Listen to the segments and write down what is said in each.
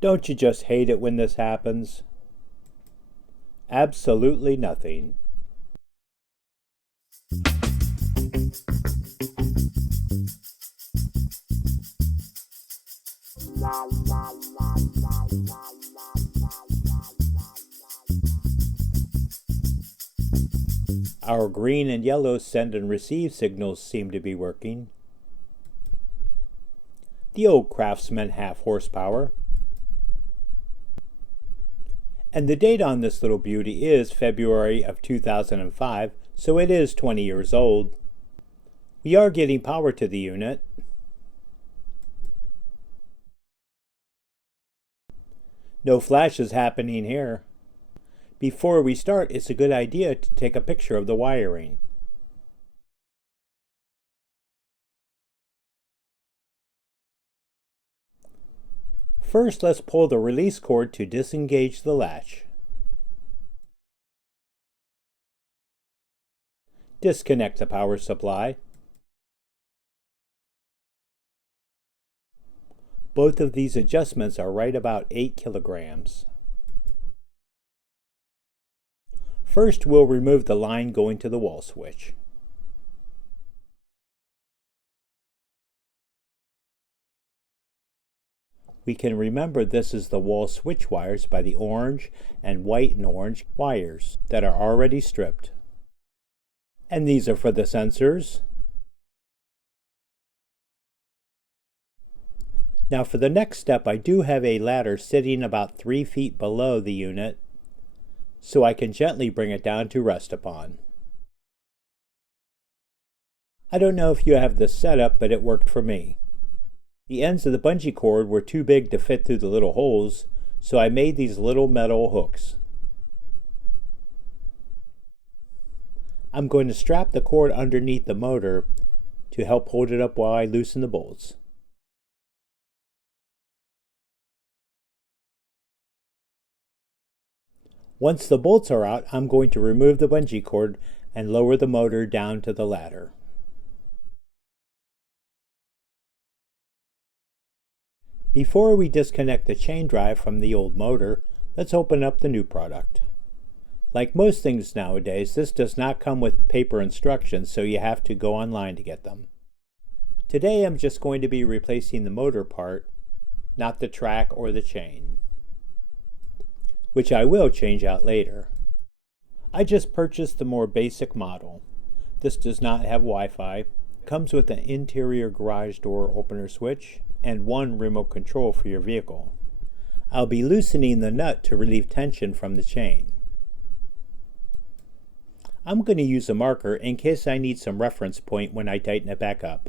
Don't you just hate it when this happens? Absolutely nothing. Our green and yellow send and receive signals seem to be working. The old Craftsman half horsepower. And the date on this little beauty is February of 2005, so it is 20 years old. We are getting power to the unit. No flashes happening here. Before we start, it's a good idea to take a picture of the wiring. First, let's pull the release cord to disengage the latch. Disconnect the power supply. Both of these adjustments are right about 8 kilograms. First, we'll remove the line going to the wall switch. We can remember this is the wall switch wires by the orange and white and orange wires that are already stripped. And these are for the sensors. Now for the next step, I do have a ladder sitting about 3 feet below the unit, so I can gently bring it down to rest upon. I don't know if you have this set up, but it worked for me. The ends of the bungee cord were too big to fit through the little holes, so I made these little metal hooks. I'm going to strap the cord underneath the motor to help hold it up while I loosen the bolts. Once the bolts are out, I'm going to remove the bungee cord and lower the motor down to the ladder. Before we disconnect the chain drive from the old motor, let's open up the new product. Like most things nowadays, this does not come with paper instructions, so you have to go online to get them. Today I'm just going to be replacing the motor part, not the track or the chain, which I will change out later. I just purchased the more basic model. This does not have Wi-Fi, comes with an interior garage door opener switch, and one remote control for your vehicle. I'll be loosening the nut to relieve tension from the chain. I'm going to use a marker in case I need some reference point when I tighten it back up.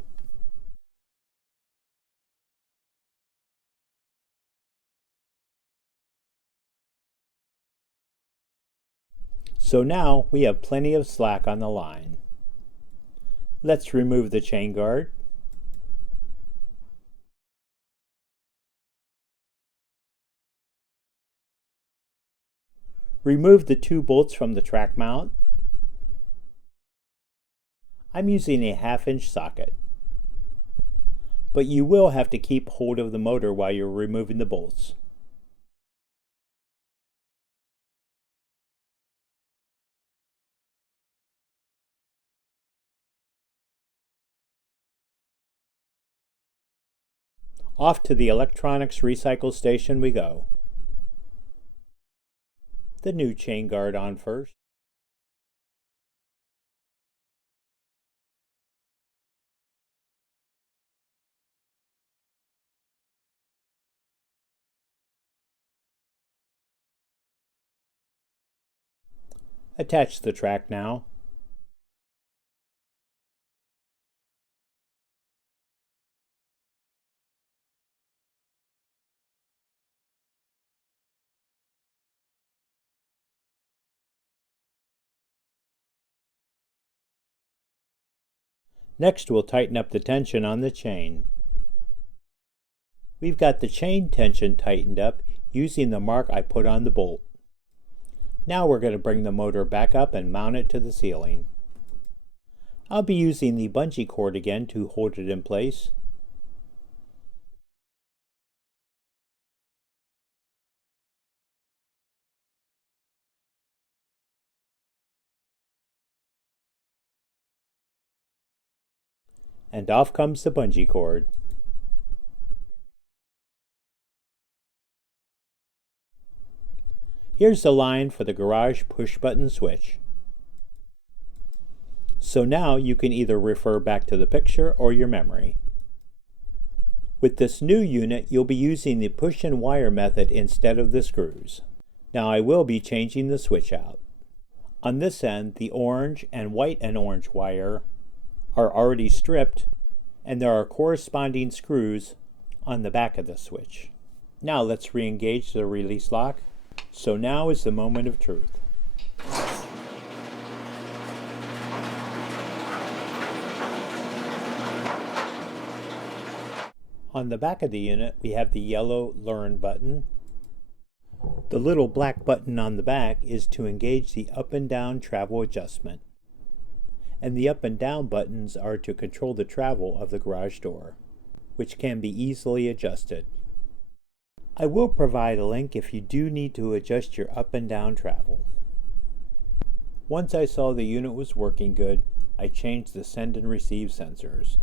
So now we have plenty of slack on the line. Let's remove the chain guard. Remove the 2 bolts from the track mount. I'm using a 1/2-inch socket, but you will have to keep hold of the motor while you're removing the bolts. Off to the electronics recycle station we go. The new chain guard on first. Attach the track now. Next, we'll tighten up the tension on the chain. We've got the chain tension tightened up using the mark I put on the bolt. Now we're going to bring the motor back up and mount it to the ceiling. I'll be using the bungee cord again to hold it in place. and off comes the bungee cord. Here's the line for the garage push-button switch. So now you can either refer back to the picture or your memory. With this new unit, you'll be using the push and wire method instead of the screws. Now I will be changing the switch out. On this end, the orange and white and orange wire are already stripped, and there are corresponding screws on the back of the switch. Now let's re-engage the release lock. So now is the moment of truth. On the back of the unit, we have the yellow Learn button. The little black button on the back is to engage the up and down travel adjustment. And the up and down buttons are to control the travel of the garage door, which can be easily adjusted. I will provide a link if you do need to adjust your up and down travel. Once I saw the unit was working good, I changed the send and receive sensors.